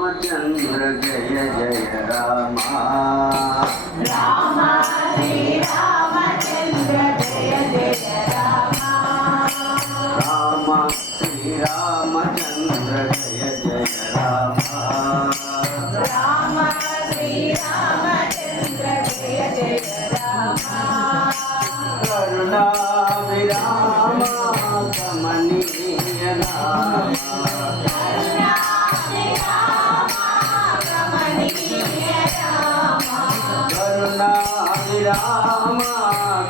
रामचंद्र जय जय राम राम श्री रामचंद्र जय जय राम राम श्री रामचंद्र जय जय राम राम श्री रामचंद्र जय जय राम करुणा विराम कमनीय नाम करुणा विराम कमनीय राम करुणा विराम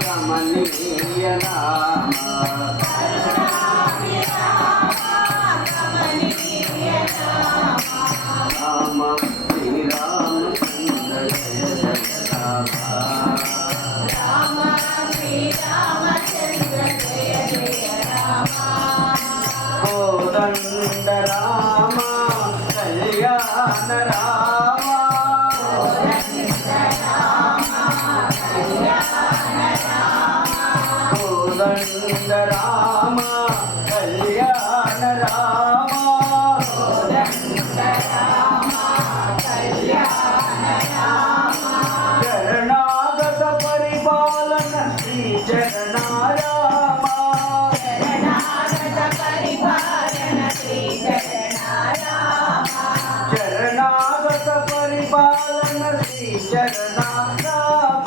कमनीय नाम करुणा विराम कमनीय राम राम श्री रामचंद्र जय जय राम राम श्री रामचंद्र जय जय राम कोदंड राम कल्याण राम कोदंड राम कल्याण राम शरणागत परिपालन श्री चरणा राम शरणागत परिपालन श्री चरणा राम शरणागत परिपालन श्री चरणा राम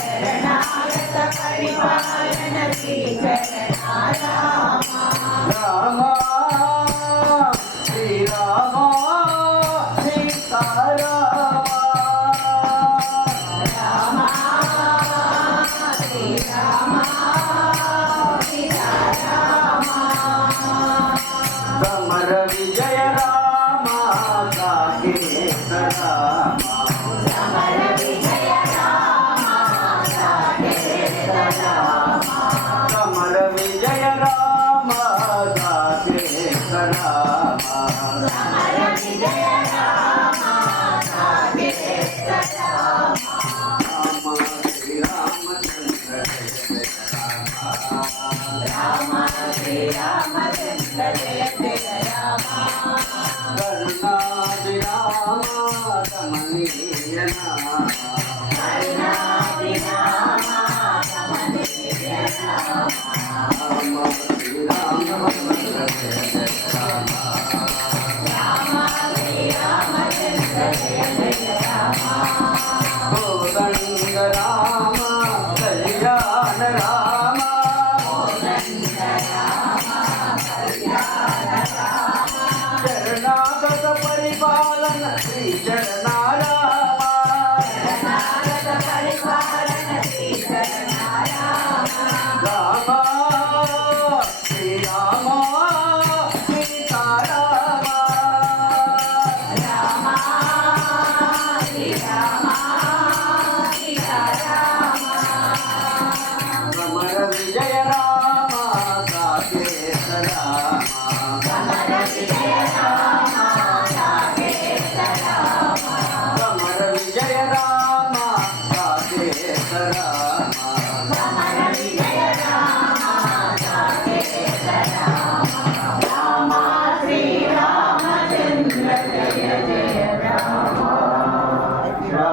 शरणागत परिपालन श्री चरणा राम राम श्री राम सीता राम राम श्री राम सीता राम समर विजय राम साकेत राम समर विजय राम साकेत राम समर विजय राम साकेत राम समर विजय राम साकेत राम राम श्री रामचंद्र जय जय राम राम श्री रामचंद्र जय जय राम करुणा विराम कमनीय नाम करुणा विराम कमनीय राम राम श्री रामचंद्र जय जय राम राम श्री रामचंद्र जय जय राम कोदंड राम कल्याण राम शरणागत परिपालन श्री चरणा राम शरणागत परिपालन श्री चरणा राम राम श्री राम सीता राम राम श्री राम सीता राम समर विजय राम साकेत राम समर विजय राम साकेत राम समर विजय राम साकेत राम